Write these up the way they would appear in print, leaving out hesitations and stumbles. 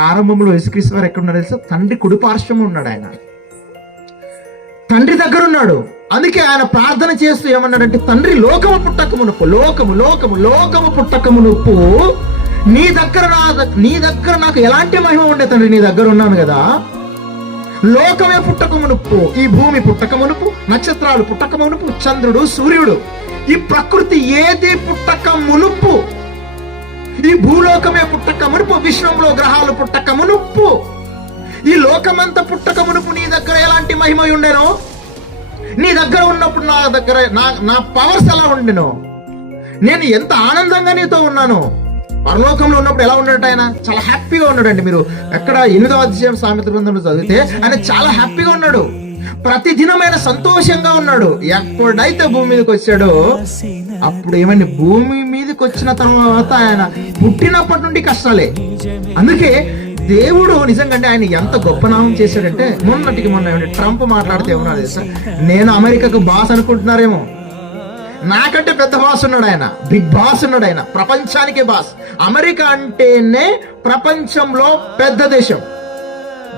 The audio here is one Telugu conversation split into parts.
ప్రారంభంలో యేసుక్రీస్తు వారు ఎక్కడ ఉన్నాడు తెలుసా? తండ్రి కుడి పార్శ్వము ఉన్నాడు. ఆయన తండ్రి దగ్గర ఉన్నాడు. అందుకే ఆయన ప్రార్థన చేస్తూ ఏమన్నాడంటే, తండ్రి లోకము పుట్టక మునుపు, లోకము పుట్టక మునుపు నీ దగ్గర నాకు ఎలాంటి మహిమ ఉండే తండ్రి, నీ దగ్గర ఉన్నాను కదా. లోకమే పుట్టక మునుపు, ఈ భూమి పుట్టక మునుపు, నక్షత్రాలు పుట్టక మునుపు, చంద్రుడు, సూర్యుడు, ఈ ప్రకృతి ఏది పుట్టక మునుపు, ఈ భూలోకమే పుట్టక మునుపు, విశ్వంలో గ్రహాలు పుట్టక మునుపు, ఈ లోకమంతా పుట్టక మునుపు నీ దగ్గర ఎలాంటి మహిమ ఉండేనో, నీ దగ్గర ఉన్నప్పుడు నా దగ్గర నా పవర్స్ ఎలా ఉండేనో, నేను ఎంత ఆనందంగా నీతో ఉన్నాను. పరలోకంలో ఉన్నప్పుడు ఎలా ఉన్నాడు ఆయన? చాలా హ్యాపీగా ఉన్నాడండి. మీరు ఎక్కడ 8వ అధ్యాయం సామెత గ్రంథంలో చదివితే ఆయన చాలా హ్యాపీగా ఉన్నాడు. ప్రతి దినం ఆయన సంతోషంగా ఉన్నాడు. ఎప్పుడైతే భూమి మీదకి వచ్చాడో అప్పుడు ఏమండి, భూమి మీదకి వచ్చిన తర్వాత ఆయన పుట్టినప్పటి నుండి కష్టాలే. అందుకే దేవుడు నిజంగా ఆయన ఎంత గొప్ప నామం చేశాడంటే, మొన్న ట్రంప్ మాట్లాడితే ఏమన్నా తెలుసా, నేను అమెరికాకు బాస్ అనుకుంటున్నారేమో, నాకంటే పెద్ద బాస్ ఉన్నాడు ఆయన, బిగ్ బాస్ ఉన్నాడు ఆయన, ప్రపంచానికే బాస్. అమెరికా అంటేనే ప్రపంచంలో పెద్ద దేశం.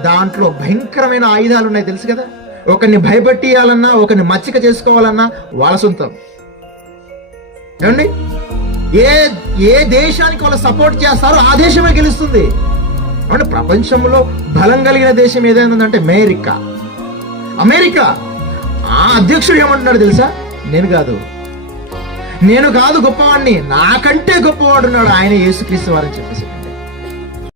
దాంట్లో భయంకరమైన ఆయుధాలు ఉన్నాయి తెలుసు కదా. ఒకరిని భయపెట్టియాలన్నా, ఒకరిని మచ్చిక చేసుకోవాలన్నా వాళ్ళ సొంతం. ఏమండి, ఏ దేశానికి వాళ్ళు సపోర్ట్ చేస్తారో ఆ దేశమే గెలుస్తుంది. అంటే ప్రపంచంలో బలం కలిగిన దేశం ఏదైందంటే అమెరికా. ఆ అధ్యక్షుడు ఏమంటున్నాడు తెలుసా? నేను కాదు గొప్పవాడిని, నాకంటే గొప్పవాడు ఉన్నాడు, ఆయన యేసుక్రీస్తు వారని చెప్పేసి.